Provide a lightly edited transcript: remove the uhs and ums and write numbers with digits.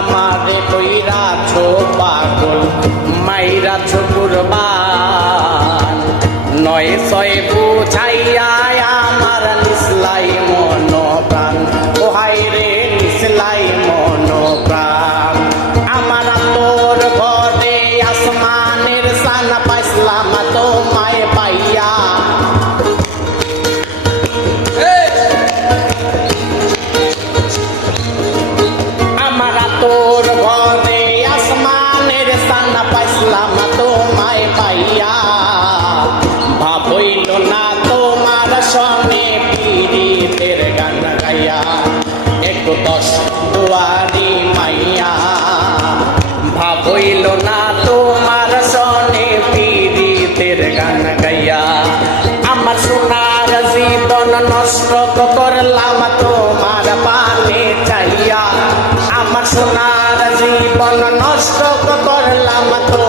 আমারে কইরাছো পাগল মাইরাছো কুরবান নয় ছয় বুঝাইয়া আমার নিসলাই মন প্রাণ ও হাই রে নিসলাই মন প্রাণ আমার তোর ঘরে আসমানের সানা পাইসলাম তোমায় পাইয়া আমার তোর ঘরে আসমানের সানা পাইসলাম তোমায় পাইয়া ভাবইল না তোমার সনে পীড়িতের গান গাইয়া একটু দশ দুয়ারি মাইয়া ভাবইল না তোমার সনে পীড়িতের গান গাইয়া আমার সোনার জীবন নষ্ট করলাম তোমার পানে চাইয়া আমার সোনার জীবন নষ্ট করলাম তো